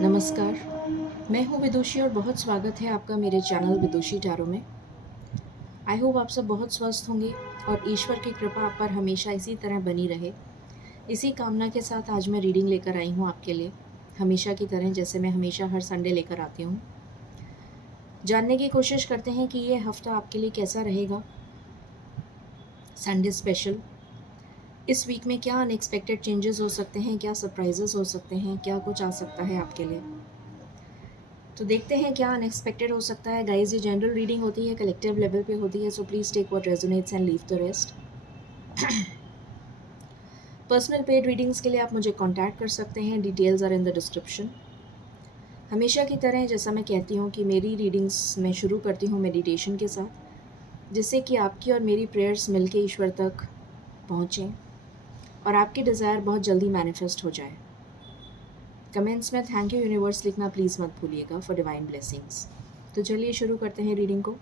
नमस्कार, मैं हूँ विदुषी और बहुत स्वागत है आपका मेरे चैनल विदुषी टैरो में। आई होप आप सब बहुत स्वस्थ होंगे और ईश्वर की कृपा आप पर हमेशा इसी तरह बनी रहे। इसी कामना के साथ आज मैं रीडिंग लेकर आई हूँ आपके लिए, हमेशा की तरह जैसे मैं हमेशा हर संडे लेकर आती हूँ। जानने की कोशिश करते हैं कि ये हफ्ता आपके लिए कैसा रहेगा। Sunday special. इस वीक में क्या अनएक्सपेक्टेड चेंजेस हो सकते हैं, क्या सरप्राइजेस हो सकते हैं, क्या कुछ आ सकता है आपके लिए। तो देखते हैं क्या अनएक्सपेक्टेड हो सकता है। गाइस, ये जनरल रीडिंग होती है, कलेक्टिव लेवल पे होती है, so please take what resonates and leave the rest. Personal paid readings के लिए आप मुझे कांटेक्ट कर सकते हैं, details are in the description. हमेशा की तरह जैसा मैं कहती हूँ कि मेरी रीडिंग्स मैं शुरू करती हूँ मेडिटेशन के साथ, जिससे कि आपकी और मेरी प्रेयर्स मिलके ईश्वर तक पहुँचें और आपकी डिज़ायर बहुत जल्दी मैनिफेस्ट हो जाए। कमेंट्स में थैंक यू यूनिवर्स लिखना प्लीज़ मत भूलिएगा फॉर डिवाइन ब्लेसिंग्स। तो चलिए शुरू करते हैं रीडिंग को।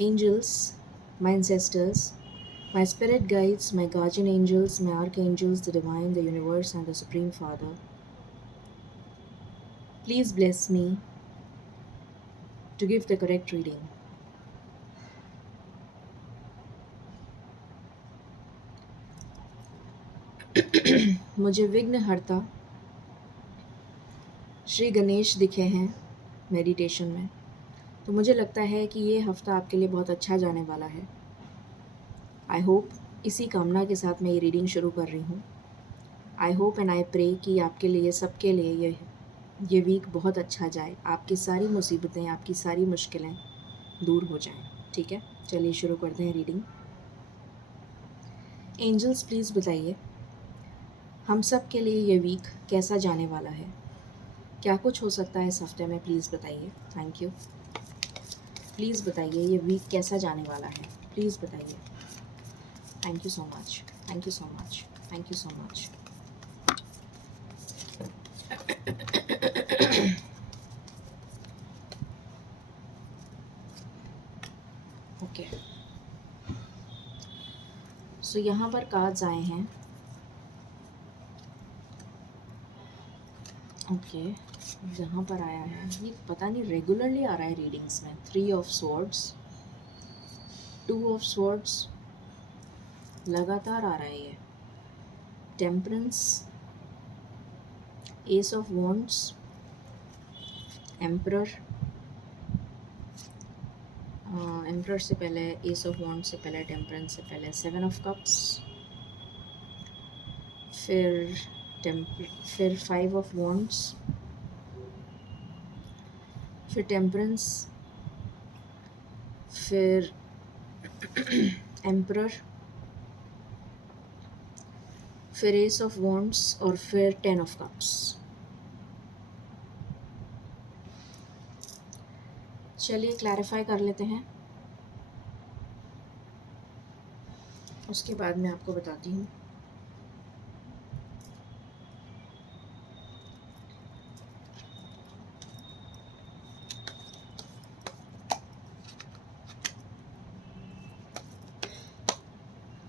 Angels, my ancestors, my spirit guides, my guardian angels, my archangels, the divine, the universe, and the Supreme Father, please bless me to give the correct reading. मुझे विघ्नहर्ता श्री गणेश दिखे हैं मेडिटेशन में, तो मुझे लगता है कि ये हफ्ता आपके लिए बहुत अच्छा जाने वाला है। आई होप इसी कामना के साथ मैं ये रीडिंग शुरू कर रही हूँ। I hope and I pray कि आपके लिए, सबके लिए ये वीक बहुत अच्छा जाए, आपकी सारी मुसीबतें, आपकी सारी मुश्किलें दूर हो जाएं। ठीक है, चलिए शुरू करते हैं रीडिंग। एंजल्स प्लीज़ बताइए हम सब के लिए ये वीक कैसा जाने वाला है, क्या कुछ हो सकता है इस हफ्ते में, प्लीज़ बताइए। Thank you. प्लीज़ बताइए ये वीक कैसा जाने वाला है, प्लीज़ बताइए। Thank you so much, thank you so much, thank you so much. Okay, so यहाँ पर कार्ड्स आए हैं। ओके, यहाँ पर आया है, ये पता नहीं रेगुलरली आ रहा है रीडिंग्स में। 3 ऑफ स्वॉर्ड्स, 2 ऑफ स्वॉर्ड्स, लगातार आ रहा है ये। Temperance, S of wands, emperor, emperor से पहले एस ऑफ वॉन्ड्स से पहले टेम्परेंस से पहले 7 ऑफ कप्स, फिर 5 ऑफ वॉन्ड्स, फिर टेम्परेंस, फिर एम्परर, फिर एस ऑफ वॉन्ड्स और फिर 10 ऑफ कप्स। चलिए क्लैरिफाई कर लेते हैं, उसके बाद मैं आपको बताती हूँ।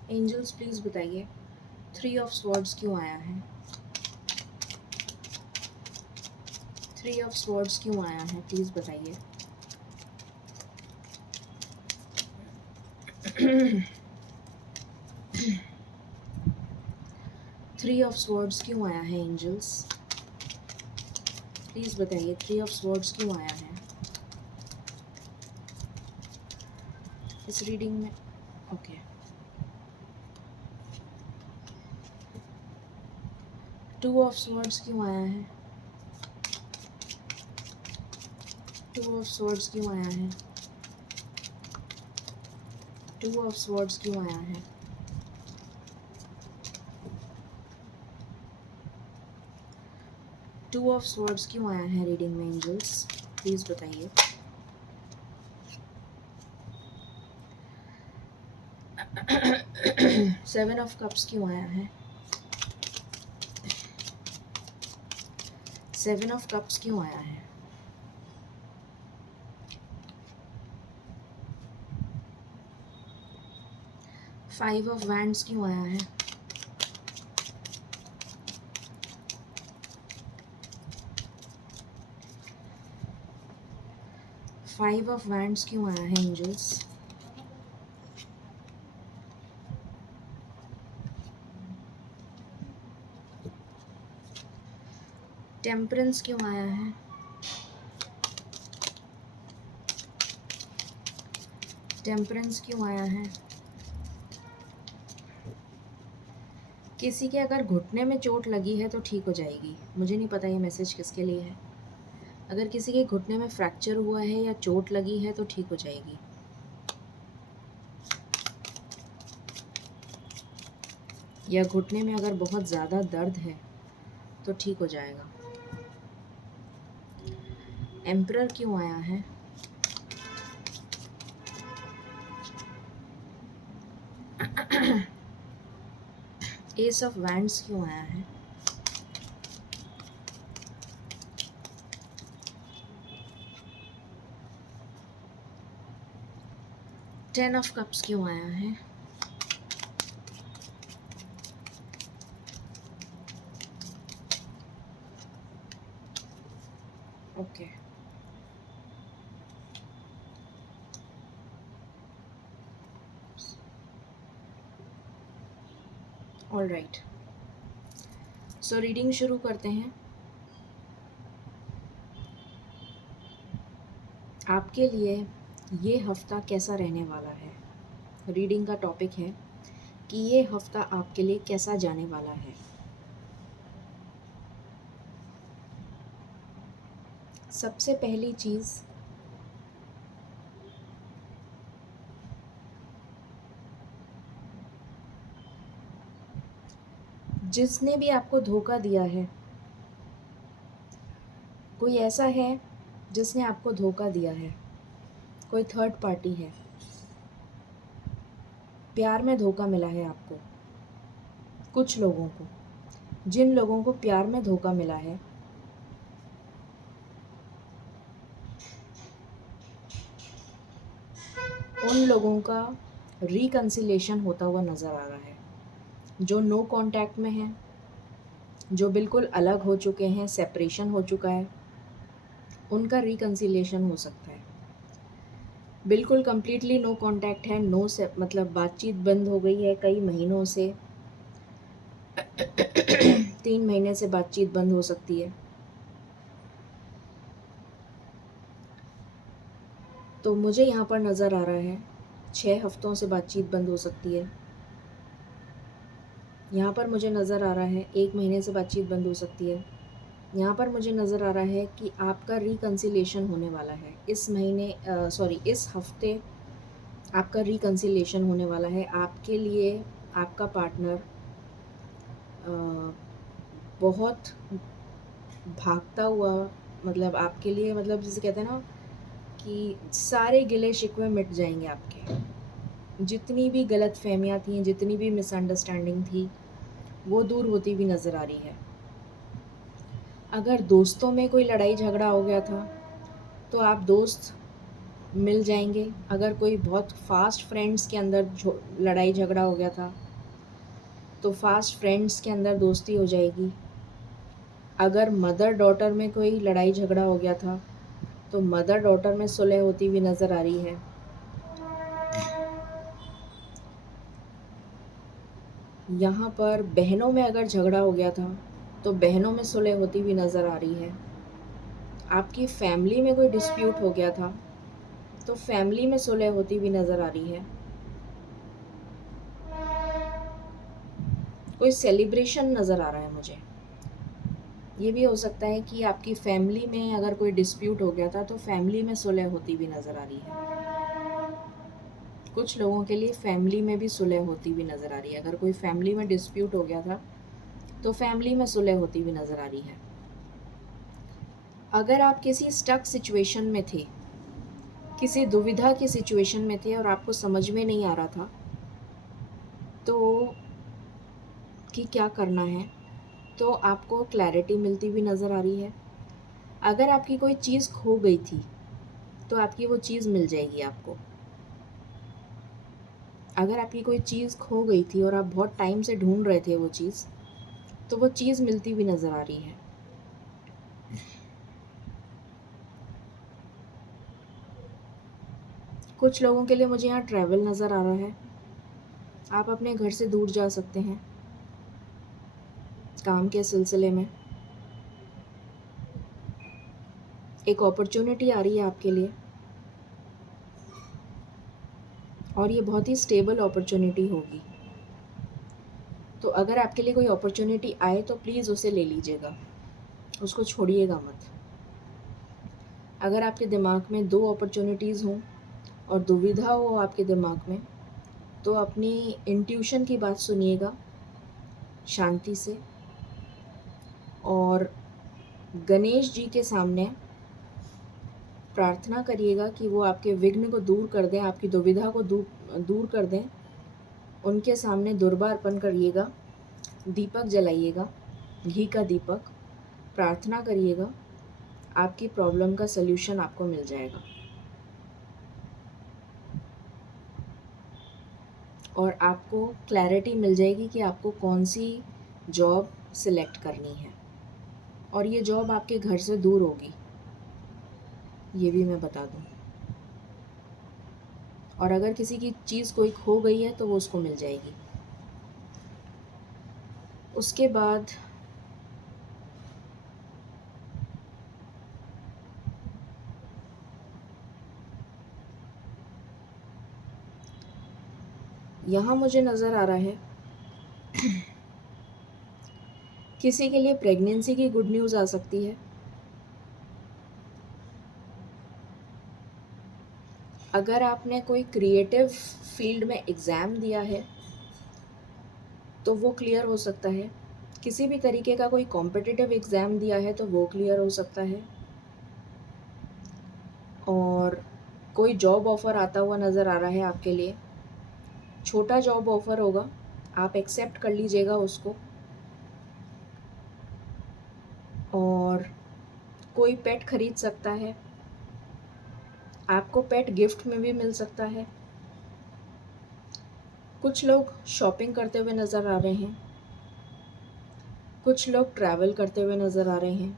एंजल्स प्लीज़ बताइए 3 ऑफ स्वॉर्ड्स क्यों आया है, 3 ऑफ स्वॉर्ड्स क्यों आया है, प्लीज़ बताइए। थ्री ऑफ स्वॉर्ड्स क्यों आया है एंजल्स, प्लीज़ बताइए 3 ऑफ स्वॉर्ड्स क्यों आया है इस रीडिंग में। ओके, 2 ऑफ स्वॉर्ड्स क्यों आया है, 2 ऑफ स्वॉर्ड्स क्यों आया है, 2 ऑफ स्वॉर्ड्स क्यों आया है, 2 ऑफ स्वॉर्ड्स क्यों आया है रीडिंग में एंजल्स, प्लीज़ बताइए। सेवन ऑफ कप्स क्यों आया है, 7 ऑफ कप्स क्यों आया है, 5 ऑफ वैंड्स क्यों आया है, फाइव ऑफ वैंड्स क्यों आया है एंजल्स? टेम्परेंस क्यों आया है? टेम्परेंस क्यों आया है? किसी के अगर घुटने में चोट लगी है तो ठीक हो जाएगी। मुझे नहीं पता ये मैसेज किसके लिए है। अगर किसी के घुटने में फ्रैक्चर हुआ है या चोट लगी है तो ठीक हो जाएगी। या घुटने में अगर बहुत ज़्यादा दर्द है तो ठीक हो जाएगा। एम्परर क्यों आया है? एस ऑफ वैंड्स क्यों आया है? टेन ऑफ कप्स क्यों आया है? Okay all right, so reading शुरू करते हैं। आपके लिए ये हफ्ता कैसा रहने वाला है? रीडिंग का टॉपिक है कि ये हफ्ता आपके लिए कैसा जाने वाला है। सबसे पहली चीज़, जिसने भी आपको धोखा दिया है, कोई ऐसा है जिसने आपको धोखा दिया है, कोई थर्ड पार्टी है, प्यार में धोखा मिला है आपको। कुछ लोगों को, जिन लोगों को प्यार में धोखा मिला है, उन लोगों का रिकन्सिलेशन होता हुआ नज़र आ रहा है। जो नो कांटेक्ट में हैं, जो बिल्कुल अलग हो चुके हैं, सेपरेशन हो चुका है, उनका रिकन्सिलेशन हो सकता है। बिल्कुल कंप्लीटली नो कांटेक्ट है, नो से मतलब बातचीत बंद हो गई है कई महीनों से। 3 महीने से बातचीत बंद हो सकती है। तो मुझे यहाँ पर नज़र आ रहा है 6 हफ्तों से बातचीत बंद हो सकती है। यहाँ पर मुझे नज़र आ रहा है 1 महीने से बातचीत बंद हो सकती है। यहाँ पर मुझे नज़र आ रहा है कि आपका रिकन्सिलेशन होने वाला है इस महीने, इस हफ्ते आपका रिकन्सिलेशन होने वाला है। आपके लिए आपका पार्टनर बहुत भागता हुआ, मतलब आपके लिए, मतलब जिसे कहते हैं ना कि सारे गिले शिकवे मिट जाएंगे आपके। जितनी भी गलत फहमियाँ थी, जितनी भी मिसअंडरस्टैंडिंग थी, वो दूर होती हुई नज़र आ रही है। अगर दोस्तों में कोई लड़ाई झगड़ा हो गया था तो आप दोस्त मिल जाएंगे। अगर कोई बहुत फास्ट फ्रेंड्स के अंदर लड़ाई झगड़ा हो गया था तो फास्ट फ्रेंड्स के अंदर दोस्ती हो जाएगी। अगर मदर डॉटर में कोई लड़ाई झगड़ा हो गया था तो मदर डॉटर में सुलह होती हुई नज़र आ रही है। यहाँ पर बहनों में अगर झगड़ा हो गया था तो बहनों में सुलह होती हुई नज़र आ रही है। आपकी फैमिली में कोई डिस्प्यूट हो गया था तो फैमिली में सुलह होती हुई नज़र आ रही है। कोई सेलिब्रेशन नज़र आ रहा है मुझे। ये भी हो सकता है कि आपकी फैमिली में अगर कोई डिस्प्यूट हो गया था तो फैमिली में सुलह होती हुई नज़र आ रही है। कुछ लोगों के लिए फैमिली में भी सुलह होती हुई नज़र आ रही है। अगर कोई फैमिली में डिस्प्यूट हो गया था तो फैमिली में सुलह होती हुई नज़र आ रही है। अगर आप किसी स्टक सिचुएशन में थे, किसी दुविधा की सिचुएशन में थे और आपको समझ में नहीं आ रहा था तो कि क्या करना है, तो आपको क्लैरिटी मिलती हुई नज़र आ रही है। अगर आपकी कोई चीज़ खो गई थी तो आपकी वो चीज़ मिल जाएगी आपको। अगर आपकी कोई चीज़ खो गई थी और आप बहुत टाइम से ढूंढ रहे थे वो चीज़, तो वो चीज़ मिलती हुई नज़र आ रही है। कुछ लोगों के लिए मुझे यहाँ ट्रैवल नज़र आ रहा है। आप अपने घर से दूर जा सकते हैं काम के सिलसिले में। एक अपॉर्चुनिटी आ रही है आपके लिए और ये बहुत ही स्टेबल अपॉर्चुनिटी होगी। तो अगर आपके लिए कोई अपॉर्चुनिटी आए तो प्लीज़ उसे ले लीजिएगा, उसको छोड़िएगा मत। अगर आपके दिमाग में 2 अपॉर्चुनिटीज़ हों और दुविधा हो आपके दिमाग में, तो अपनी इंट्यूशन की बात सुनिएगा शांति से और गणेश जी के सामने प्रार्थना करिएगा कि वो आपके विघ्न को दूर कर दें, आपकी दुविधा को दूर कर दें। उनके सामने दुर्बा अर्पण करिएगा, दीपक जलाइएगा, घी का दीपक, प्रार्थना करिएगा, आपकी प्रॉब्लम का सल्यूशन आपको मिल जाएगा। और आपको क्लैरिटी मिल जाएगी कि आपको कौन सी जॉब सिलेक्ट करनी है और ये जॉब आपके घर से दूर होगी, ये भी मैं बता दूं। और अगर किसी की चीज़ कोई खो गई है तो वो उसको मिल जाएगी। उसके बाद यहाँ मुझे नज़र आ रहा है किसी के लिए प्रेगनेंसी की गुड न्यूज़ आ सकती है। अगर आपने कोई क्रिएटिव फील्ड में एग्ज़ाम दिया है तो वो क्लियर हो सकता है। किसी भी तरीके का कोई कॉम्पिटिटिव एग्ज़ाम दिया है तो वो क्लियर हो सकता है। और कोई जॉब ऑफ़र आता हुआ नज़र आ रहा है आपके लिए। छोटा जॉब ऑफ़र होगा, आप एक्सेप्ट कर लीजिएगा उसको। और कोई पेट ख़रीद सकता है, आपको पेट गिफ्ट में भी मिल सकता है। कुछ लोग शॉपिंग करते हुए नज़र आ रहे हैं, कुछ लोग ट्रैवल करते हुए नज़र आ रहे हैं,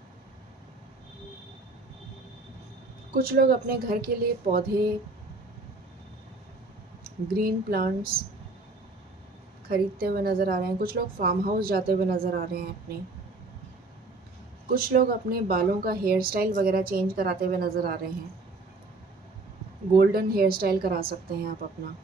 कुछ लोग अपने घर के लिए पौधे, ग्रीन प्लांट्स खरीदते हुए नज़र आ रहे हैं, कुछ लोग फार्म हाउस जाते हुए नज़र आ रहे हैं अपने, कुछ लोग अपने बालों का हेयर स्टाइल वगैरह चेंज कराते हुए नज़र आ रहे हैं। गोल्डन हेयर स्टाइल करा सकते हैं आप अपना।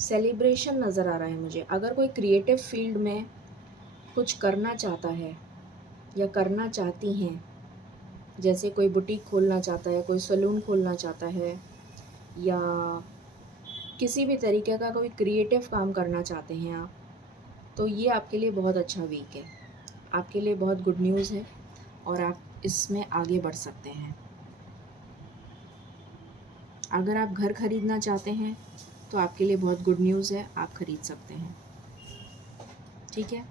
सेलिब्रेशन नज़र आ रहा है मुझे। अगर कोई क्रिएटिव फील्ड में कुछ करना चाहता है या करना चाहती हैं, जैसे कोई बुटीक खोलना चाहता है, कोई सैलून खोलना चाहता है या किसी भी तरीके का कोई क्रिएटिव काम करना चाहते हैं आप, तो ये आपके लिए बहुत अच्छा वीक है, आपके लिए बहुत गुड न्यूज़ है और आप इसमें आगे बढ़ सकते हैं। अगर आप घर ख़रीदना चाहते हैं तो आपके लिए बहुत गुड न्यूज़ है, आप ख़रीद सकते हैं। ठीक है,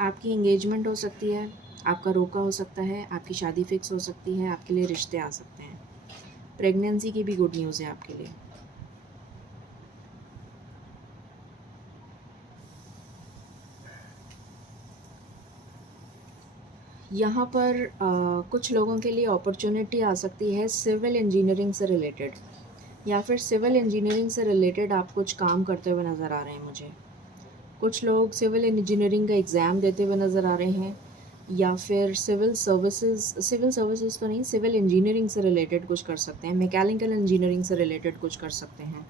आपकी एंगेजमेंट हो सकती है, आपका रोका हो सकता है, आपकी शादी फिक्स हो सकती है, आपके लिए रिश्ते आ सकते हैं। प्रेगनेंसी की भी गुड न्यूज़ है आपके लिए। यहाँ पर कुछ लोगों के लिए अपॉर्चुनिटी आ सकती है सिविल इंजीनियरिंग से रिलेटेड, या फिर सिविल इंजीनियरिंग से रिलेटेड आप कुछ काम करते हुए नज़र आ रहे हैं मुझे। कुछ लोग सिविल इंजीनियरिंग का एग्ज़ाम देते हुए नज़र आ रहे हैं, या फिर सिविल सर्विसेज तो नहीं, सिविल इंजीनियरिंग से रिलेटेड कुछ कर सकते हैं, मैकेनिकल इंजीनियरिंग से रिलेटेड कुछ कर सकते हैं,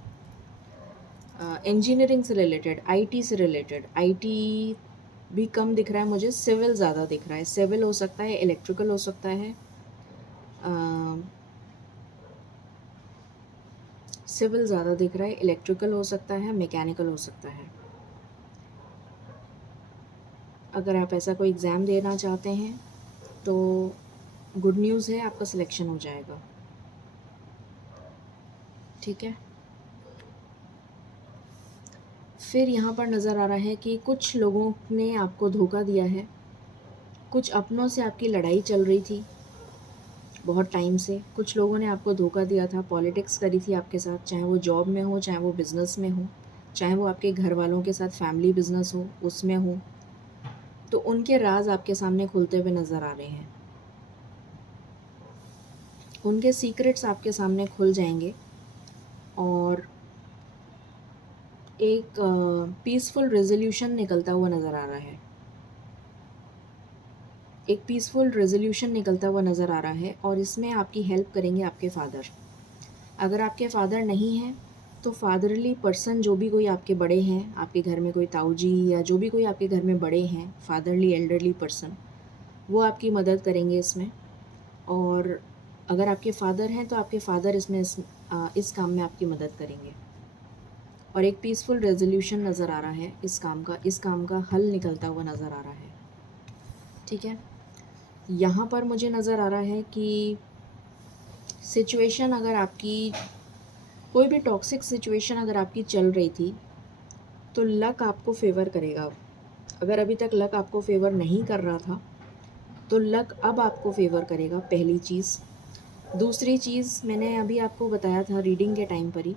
इंजीनियरिंग से रिलेटेड, आईटी से रिलेटेड। आईटी भी कम दिख रहा है मुझे, सिविल ज़्यादा दिख रहा है। सिविल हो सकता है, इलेक्ट्रिकल हो सकता है, सिविल ज़्यादा दिख रहा है, इलेक्ट्रिकल हो सकता है, मैकेनिकल हो सकता है। अगर आप ऐसा कोई एग्ज़ाम देना चाहते हैं तो गुड न्यूज़ है, आपका सिलेक्शन हो जाएगा। ठीक है, फिर यहाँ पर नज़र आ रहा है कि कुछ लोगों ने आपको धोखा दिया है, कुछ अपनों से आपकी लड़ाई चल रही थी, बहुत टाइम से। कुछ लोगों ने आपको धोखा दिया था, पॉलिटिक्स करी थी आपके साथ, चाहे वो जॉब में हो, चाहे वो बिज़नेस में हो, चाहे वो आपके घर वालों के साथ फैमिली बिज़नेस हो उसमें हो। तो उनके राज आपके सामने खुलते हुए नज़र आ रहे हैं, उनके सीक्रेट्स आपके सामने खुल जाएंगे और एक पीसफुल रेजोल्यूशन निकलता हुआ नज़र आ रहा है। एक पीसफुल रेजोल्यूशन निकलता हुआ नज़र आ रहा है और इसमें आपकी हेल्प करेंगे आपके फादर। अगर आपके फादर नहीं हैं तो फादरली पर्सन जो भी कोई आपके बड़े हैं, आपके घर में कोई ताऊ जी या जो भी कोई आपके घर में बड़े हैं, फादरली एल्डरली पर्सन, वो आपकी मदद करेंगे इसमें। और अगर आपके फादर हैं तो आपके फादर इसमें इस काम में आपकी मदद करेंगे और एक पीसफुल रेजोल्यूशन नज़र आ रहा है इस काम का हल निकलता हुआ नज़र आ रहा है। ठीक है, यहाँ पर मुझे नज़र आ रहा है कि सिचुएशन अगर आपकी कोई भी टॉक्सिक सिचुएशन अगर आपकी चल रही थी तो लक आपको फ़ेवर करेगा। अगर अभी तक लक आपको फ़ेवर नहीं कर रहा था तो लक अब आपको फ़ेवर करेगा, पहली चीज़। दूसरी चीज़ मैंने अभी आपको बताया था रीडिंग के टाइम पर ही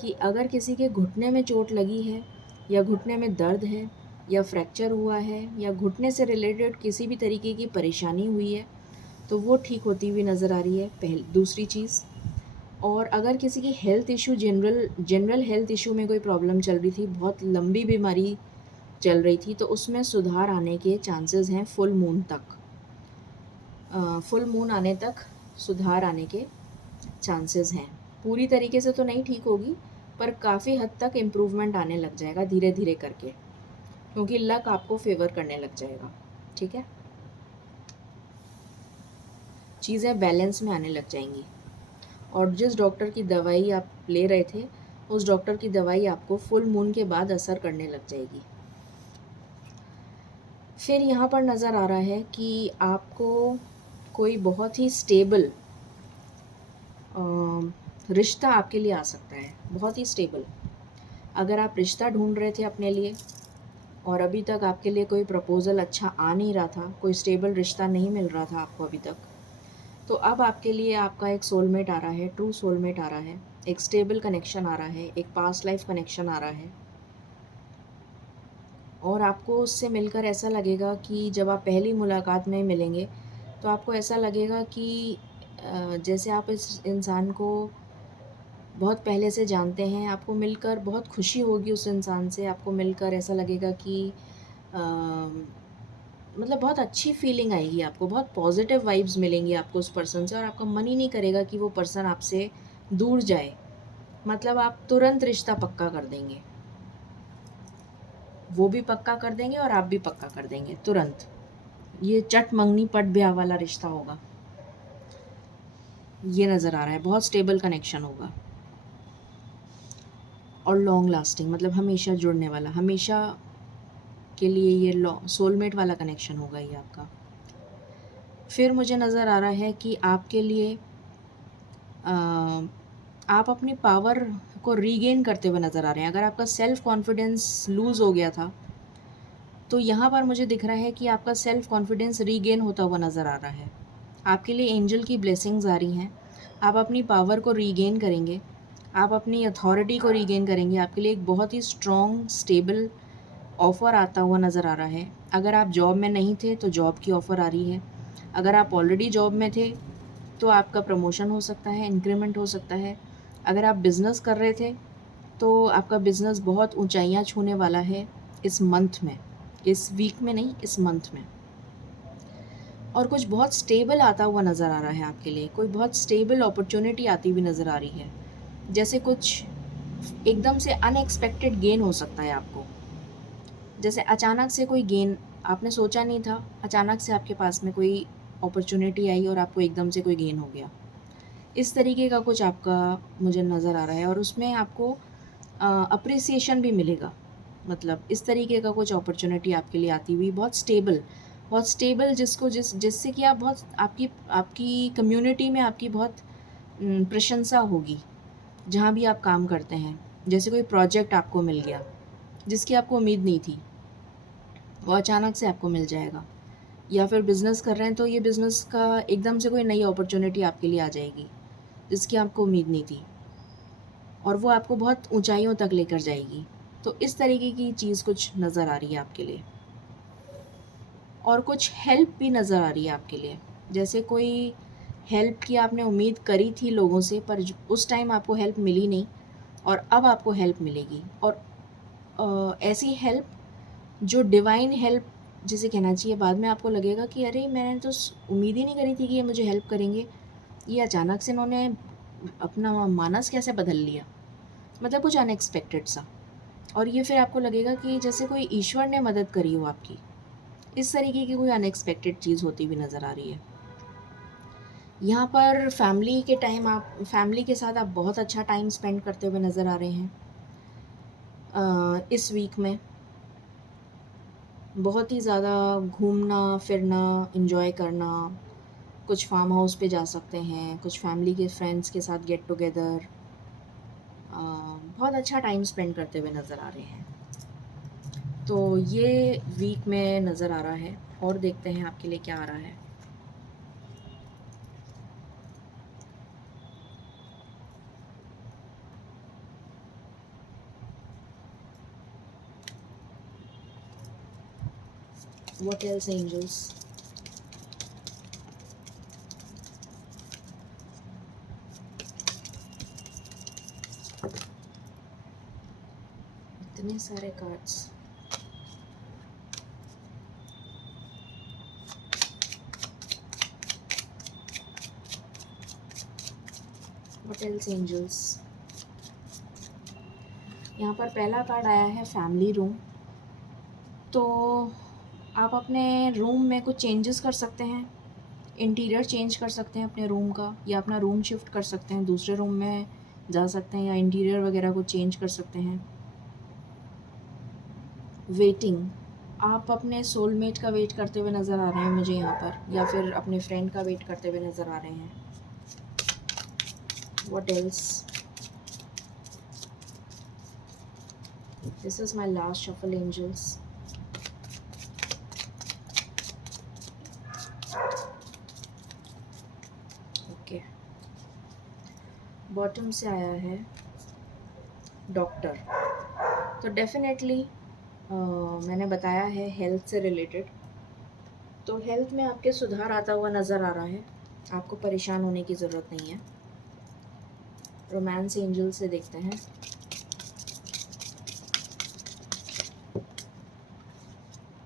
कि अगर किसी के घुटने में चोट लगी है या घुटने में दर्द है या फ्रैक्चर हुआ है या घुटने से रिलेटेड किसी भी तरीके की परेशानी हुई है तो वो ठीक होती हुई नज़र आ रही है, दूसरी चीज़। और अगर किसी की health issue general health issue में कोई प्रॉब्लम चल रही थी, बहुत लंबी बीमारी चल रही थी, तो उसमें सुधार आने के चांसेस हैं फुल मून तक। फुल मून आने तक सुधार आने के चांसेस हैं। पूरी तरीके से तो नहीं ठीक होगी पर काफ़ी हद तक इम्प्रूवमेंट आने लग जाएगा धीरे धीरे करके, क्योंकि लक आपको फेवर करने लग जाएगा। ठीक है, चीज़ें बैलेंस में आने लग जाएंगी और जिस डॉक्टर की दवाई आप ले रहे थे उस डॉक्टर की दवाई आपको फुल मून के बाद असर करने लग जाएगी। फिर यहाँ पर नज़र आ रहा है कि आपको कोई बहुत ही स्टेबल रिश्ता आपके लिए आ सकता है, बहुत ही स्टेबल। अगर आप रिश्ता ढूंढ रहे थे अपने लिए और अभी तक आपके लिए कोई प्रपोज़ल अच्छा आ नहीं रहा था, कोई स्टेबल रिश्ता नहीं मिल रहा था आपको अभी तक, तो अब आपके लिए आपका एक सोलमेट आ रहा है, ट्रू सोलमेट आ रहा है, एक स्टेबल कनेक्शन आ रहा है, एक पास्ट लाइफ कनेक्शन आ रहा है। और आपको उससे मिलकर ऐसा लगेगा कि जब आप पहली मुलाकात में मिलेंगे तो आपको ऐसा लगेगा कि जैसे आप इस इंसान को बहुत पहले से जानते हैं। आपको मिलकर बहुत खुशी होगी उस इंसान से, आपको मिलकर ऐसा लगेगा कि मतलब बहुत अच्छी फीलिंग आएगी आपको, बहुत पॉजिटिव वाइब्स मिलेंगी आपको उस पर्सन से और आपका मन ही नहीं करेगा कि वो पर्सन आपसे दूर जाए। मतलब आप तुरंत रिश्ता पक्का कर देंगे, वो भी पक्का कर देंगे और आप भी पक्का कर देंगे तुरंत। ये चट मंगनी पट ब्याह वाला रिश्ता होगा, ये नज़र आ रहा है। बहुत स्टेबल कनेक्शन होगा और लॉन्ग लास्टिंग, मतलब हमेशा जुड़ने वाला, हमेशा के लिए ये सोलमेट वाला कनेक्शन होगा ये आपका। फिर मुझे नज़र आ रहा है कि आपके लिए आप अपनी पावर को रीगेन करते हुए नज़र आ रहे हैं। अगर आपका सेल्फ़ कॉन्फिडेंस लूज़ हो गया था तो यहाँ पर मुझे दिख रहा है कि आपका सेल्फ़ कॉन्फिडेंस रीगेन होता हुआ नज़र आ रहा है। आपके लिए एंजल की ब्लेसिंग्स आ रही हैं, आप अपनी पावर को रीगेन करेंगे, आप अपनी अथॉरिटी को रीगेन करेंगे। आपके लिए एक बहुत ही स्ट्रॉन्ग स्टेबल ऑफ़र आता हुआ नज़र आ रहा है। अगर आप जॉब में नहीं थे तो जॉब की ऑफ़र आ रही है, अगर आप ऑलरेडी जॉब में थे तो आपका प्रमोशन हो सकता है, इंक्रीमेंट हो सकता है। अगर आप बिज़नेस कर रहे थे तो आपका बिज़नेस बहुत ऊंचाइयां छूने वाला है इस मंथ में, इस वीक में नहीं, इस मंथ में। और कुछ बहुत स्टेबल आता हुआ नज़र आ रहा है आपके लिए, कोई बहुत स्टेबल अपॉर्चुनिटी आती हुई नज़र आ रही है। जैसे कुछ एकदम से अनएक्सपेक्टेड गेन हो सकता है आपको, जैसे अचानक से कोई गेन आपने सोचा नहीं था, अचानक से आपके पास में कोई अपॉर्चुनिटी आई और आपको एकदम से कोई गेन हो गया। इस तरीके का कुछ आपका मुझे नज़र आ रहा है और उसमें आपको अप्रिसिएशन भी मिलेगा। मतलब इस तरीके का कुछ अपॉर्चुनिटी आपके लिए आती हुई, बहुत स्टेबल, जिससे कि आप बहुत आपकी आपकी कम्युनिटी में आपकी बहुत प्रशंसा होगी जहाँ भी आप काम करते हैं। जैसे कोई प्रोजेक्ट आपको मिल गया जिसकी आपको उम्मीद नहीं थी, वो अचानक से आपको मिल जाएगा। या फिर बिज़नेस कर रहे हैं तो ये बिज़नेस का एकदम से कोई नई अपॉर्चुनिटी आपके लिए आ जाएगी जिसकी आपको उम्मीद नहीं थी, और वो आपको बहुत ऊंचाइयों तक लेकर जाएगी। तो इस तरीके की चीज़ कुछ नज़र आ रही है आपके लिए। और कुछ हेल्प भी नज़र आ रही है आपके लिए, जैसे कोई हेल्प की आपने उम्मीद करी थी लोगों से, पर उस टाइम आपको हेल्प मिली नहीं, और अब आपको हेल्प मिलेगी। और ऐसी हेल्प जो डिवाइन हेल्प जिसे कहना चाहिए, बाद में आपको लगेगा कि अरे मैंने तो उम्मीद ही नहीं करी थी कि ये मुझे हेल्प करेंगे, ये अचानक से इन्होंने अपना मानस कैसे बदल लिया, मतलब कुछ अनएक्सपेक्टेड सा। और ये फिर आपको लगेगा कि जैसे कोई ईश्वर ने मदद करी हो आपकी, इस तरीके की कोई अनएक्सपेक्टेड चीज़ होती हुई नज़र आ रही है। यहाँ पर फैमिली के टाइम, आप फैमिली के साथ आप बहुत अच्छा टाइम स्पेंड करते हुए नज़र आ रहे हैं इस वीक में। बहुत ही ज़्यादा घूमना फिरना, इंजॉय करना, कुछ फार्म हाउस पे जा सकते हैं, कुछ फैमिली के फ्रेंड्स के साथ गेट टुगेदर, बहुत अच्छा टाइम स्पेंड करते हुए नज़र आ रहे हैं। तो ये वीक में नज़र आ रहा है, और देखते हैं आपके लिए क्या आ रहा है। What else, angels? इतने सारे कार्ड्स। What else, angels? यहाँ पर पहला कार्ड आया है फैमिली रूम। तो आप अपने रूम में कुछ चेंजेस कर सकते हैं, इंटीरियर चेंज कर सकते हैं अपने रूम का, या अपना रूम शिफ्ट कर सकते हैं, दूसरे रूम में जा सकते हैं, या इंटीरियर वगैरह को चेंज कर सकते हैं। वेटिंग, आप अपने सोलमेट का वेट करते हुए नज़र आ रहे हैं मुझे यहाँ पर, या फिर अपने फ्रेंड का वेट करते हुए नज़र आ रहे हैं। What else? This is my last shuffle, angels. Okay, bottom से आया है डॉक्टर। तो डेफिनेटली मैंने बताया है हेल्थ से रिलेटेड, तो हेल्थ में आपके सुधार आता हुआ नज़र आ रहा है, आपको परेशान होने की ज़रूरत नहीं है। रोमांस एंजल से देखते हैं।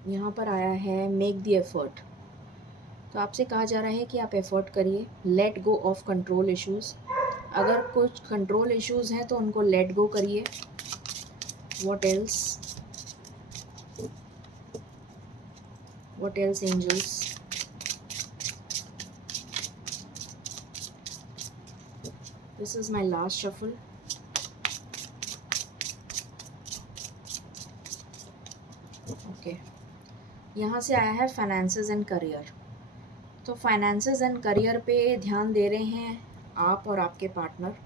यहाँ पर आया है मेक द एफर्ट। तो आपसे कहा जा रहा है कि आप एफर्ट करिए, let go of control issues. अगर कुछ कंट्रोल इश्यूज़ हैं तो उनको लेट गो करिए। What else? What else, angels? This is my last shuffle. Okay, यहाँ से आया है फाइनेंसेस एंड करियर। तो फाइनेंसेस एंड करियर पे ध्यान दे रहे हैं आप और आपके पार्टनर।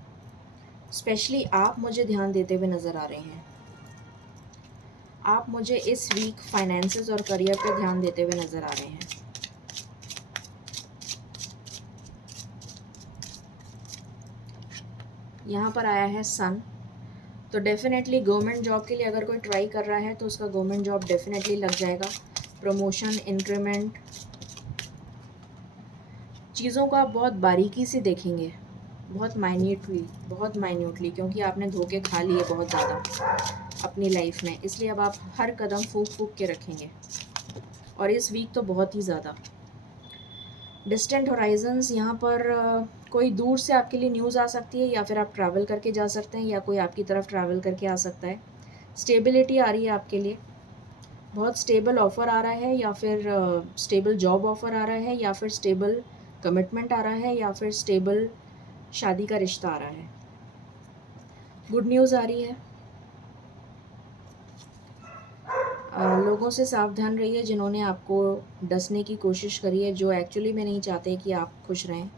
स्पेशली आप मुझे ध्यान देते हुए नज़र आ रहे हैं। आप मुझे इस वीक फाइनेंसेस और करियर पे ध्यान देते हुए नज़र आ रहे हैं। यहाँ पर आया है सन। तो डेफिनेटली गवर्नमेंट जॉब के लिए अगर कोई ट्राई कर रहा है तो उसका गवर्नमेंट जॉब डेफिनेटली लग जाएगा। प्रमोशन, इंक्रीमेंट, चीज़ों को आप बहुत बारीकी से देखेंगे, बहुत माइन्यूटली, क्योंकि आपने धोखे खा लिए बहुत ज़्यादा अपनी लाइफ में, इसलिए अब आप हर कदम फूक फूक के रखेंगे। और इस वीक तो बहुत ही ज़्यादा। डिस्टेंट होराइजन्स, यहाँ पर कोई दूर से आपके लिए न्यूज़ आ सकती है, या फिर आप ट्रैवल करके जा सकते हैं, या कोई आपकी तरफ ट्रैवल करके आ सकता है। स्टेबिलिटी आ रही है आपके लिए, बहुत स्टेबल ऑफ़र आ रहा है, या फिर स्टेबल जॉब ऑफ़र आ रहा है, या फिर स्टेबल कमिटमेंट आ रहा है, या फिर स्टेबल शादी का रिश्ता आ रहा है। गुड न्यूज़ आ रही है। लोगों से सावधान रहिए जिन्होंने आपको डसने की कोशिश करी है, जो एक्चुअली में नहीं चाहते कि आप खुश रहें।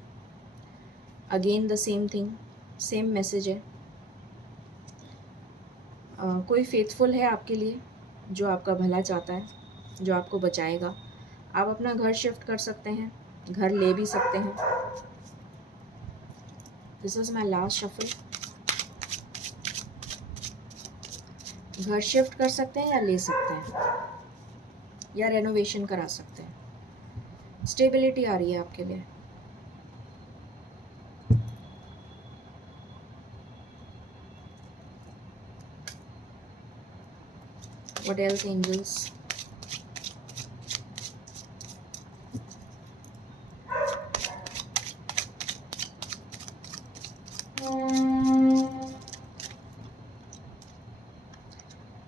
Again the same thing, same message है। कोई फेथफुल है आपके लिए जो आपका भला चाहता है, जो आपको बचाएगा। आप अपना घर शिफ्ट कर सकते हैं, घर ले भी सकते हैं। This is my last shuffle. घर शिफ्ट कर सकते हैं या ले सकते हैं या रेनोवेशन करा सकते हैं। स्टेबिलिटी आ रही है आपके लिए। What else, angels?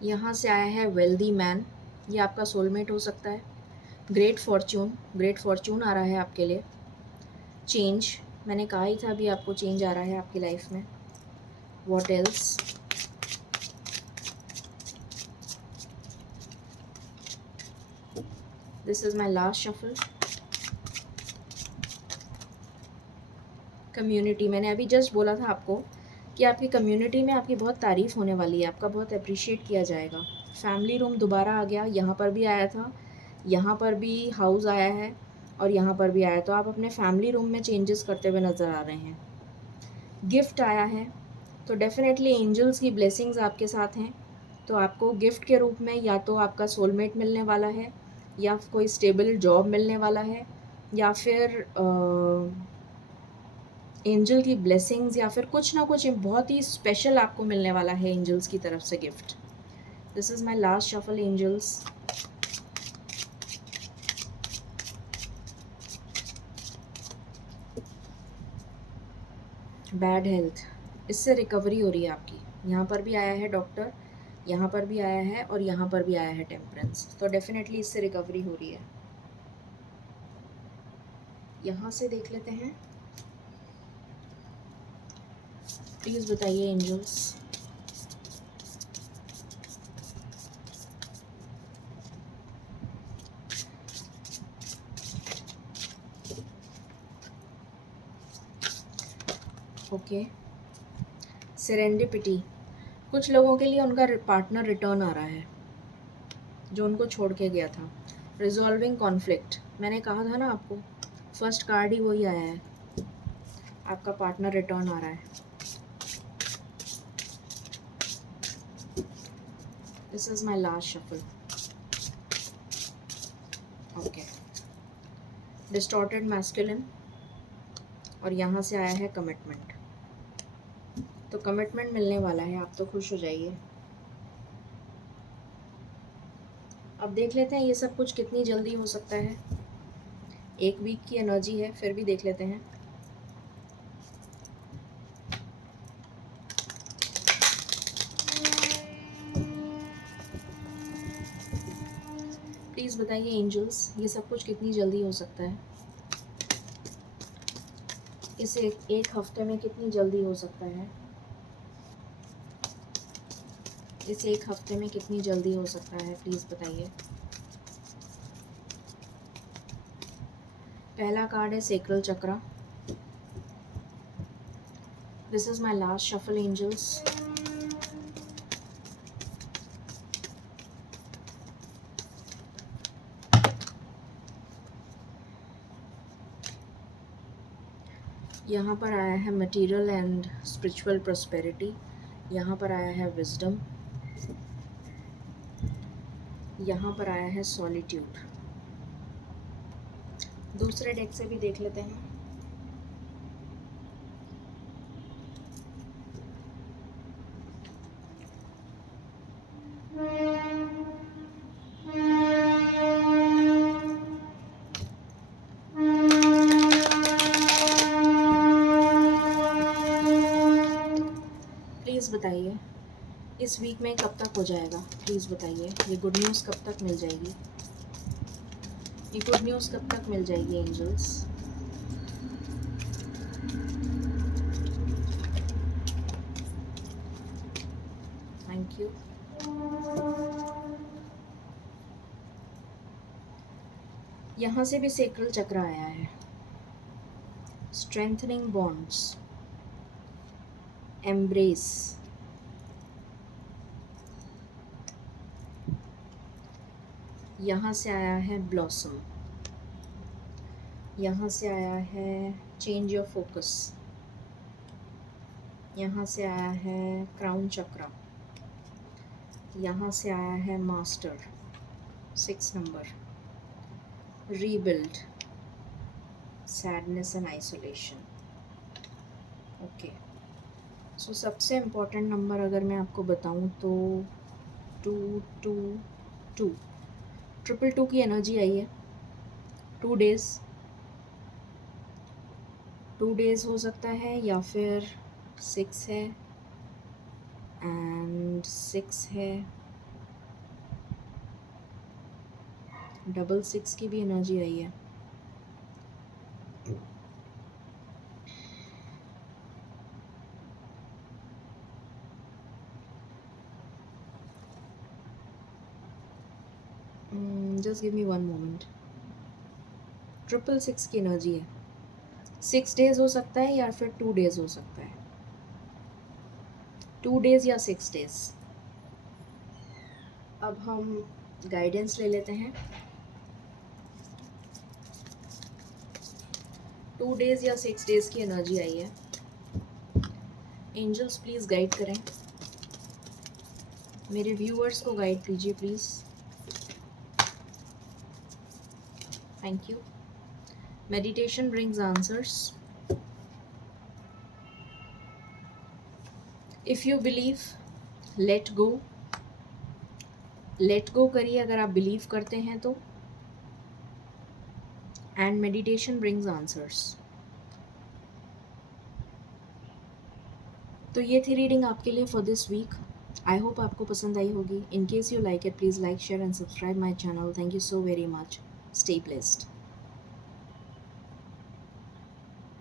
यहाँ से आया है वेल्दी मैन, ये आपका सोलमेट हो सकता है। ग्रेट फॉर्च्यून आ रहा है आपके लिए। चेंज, मैंने कहा ही था अभी आपको चेंज आ रहा है आपकी लाइफ में। What else? This is my last shuffle. Community, मैंने अभी जस्ट बोला था आपको कि आपकी कम्युनिटी में आपकी बहुत तारीफ़ होने वाली है, आपका बहुत अप्रिशिएट किया जाएगा। फैमिली रूम दोबारा आ गया, यहाँ पर भी आया था, यहाँ पर भी हाउस आया है और यहाँ पर भी आया, तो आप अपने फैमिली रूम में चेंजेस करते हुए नज़र आ रहे हैं। गिफ्ट आया है, तो डेफिनेटली एंजल्स की ब्लेसिंग्स आपके साथ हैं। तो आपको गिफ्ट के रूप में या तो आपका सोलमेट मिलने वाला है, या कोई स्टेबल जॉब मिलने वाला है, या फिर एंजल की ब्लेसिंग्स, या फिर कुछ ना कुछ बहुत ही स्पेशल आपको मिलने वाला है एंजल्स की तरफ से gift. This is my last shuffle, angels. Bad health, इससे रिकवरी हो रही है आपकी। यहाँ पर भी आया है डॉक्टर, यहाँ पर भी आया है और यहाँ पर भी आया है टेम्परेंस, तो डेफिनेटली इससे रिकवरी हो रही है। यहाँ से देख लेते हैं, प्लीज़ बताइए एंजल्स। ओके, सेरेंडिपिटी, कुछ लोगों के लिए उनका पार्टनर रिटर्न आ रहा है जो उनको छोड़ के गया था। रिजॉल्विंग कॉन्फ्लिक्ट, मैंने कहा था ना आपको, फर्स्ट कार्ड ही वही आया है, आपका पार्टनर रिटर्न आ रहा है। This is my last shuffle. Okay, distorted masculine, और यहाँ से आया है कमिटमेंट, तो कमिटमेंट मिलने वाला है, आप तो खुश हो जाइए। अब देख लेते हैं ये सब कुछ कितनी जल्दी हो सकता है। एक वीक की एनर्जी है, फिर भी देख लेते हैं। प्लीज़ बताइए एंजल्स, ये सब कुछ कितनी जल्दी हो सकता है। इस एक हफ्ते में कितनी जल्दी हो सकता है। इस एक हफ्ते में कितनी जल्दी हो सकता है, प्लीज़ बताइए। पहला कार्ड है sacral chakra. This is my last shuffle, angels. यहाँ पर आया है मटेरियल एंड स्पिरिचुअल प्रॉस्पेरिटी, यहाँ पर आया है विजडम, यहाँ पर आया है सॉलिट्यूड। दूसरे डेक से भी देख लेते हैं। प्लीज़ बताइए इस वीक में कब तक हो जाएगा, प्लीज़ बताइए। ये गुड न्यूज़ कब तक मिल जाएगी, ये गुड न्यूज़ कब तक मिल जाएगी एंजल्स। Thank you. यहाँ से भी सेक्रल चक्र आया है। स्ट्रेंथनिंग बॉन्ड्स, एम्ब्रेस, यहाँ से आया है ब्लॉसम। यहाँ से आया है चेंज योर फोकस, यहाँ से आया है क्राउन चक्रा, यहाँ से आया है master 6 number, rebuild, sadness and isolation. Okay, so सबसे इम्पोर्टेंट नंबर अगर मैं आपको बताऊं तो 222, 222 की एनर्जी आई है। 2 डेज़ हो सकता है, या फिर 6 है एंड 6 है, 66 की भी एनर्जी आई है। Just give me 1 moment. 666 की एनर्जी है। 6 डेज़ हो सकता है या फिर 2 डेज़ हो सकता है, 2 डेज़ या 6 डेज़। अब हम गाइडेंस ले लेते हैं। 2 डेज़ या 6 डेज़ की एनर्जी आई है। एंजल्स प्लीज़ गाइड करें, मेरे व्यूअर्स को गाइड कीजिए please. Thank you. Meditation brings answers. If you believe, let go. Let go करिए अगर आप बिलीव करते हैं तो। And meditation brings answers. तो ये थी रीडिंग आपके लिए for this week. I hope आपको पसंद आई होगी। In case you like it, please like, share and subscribe my channel. Thank you so very much. Stay blessed.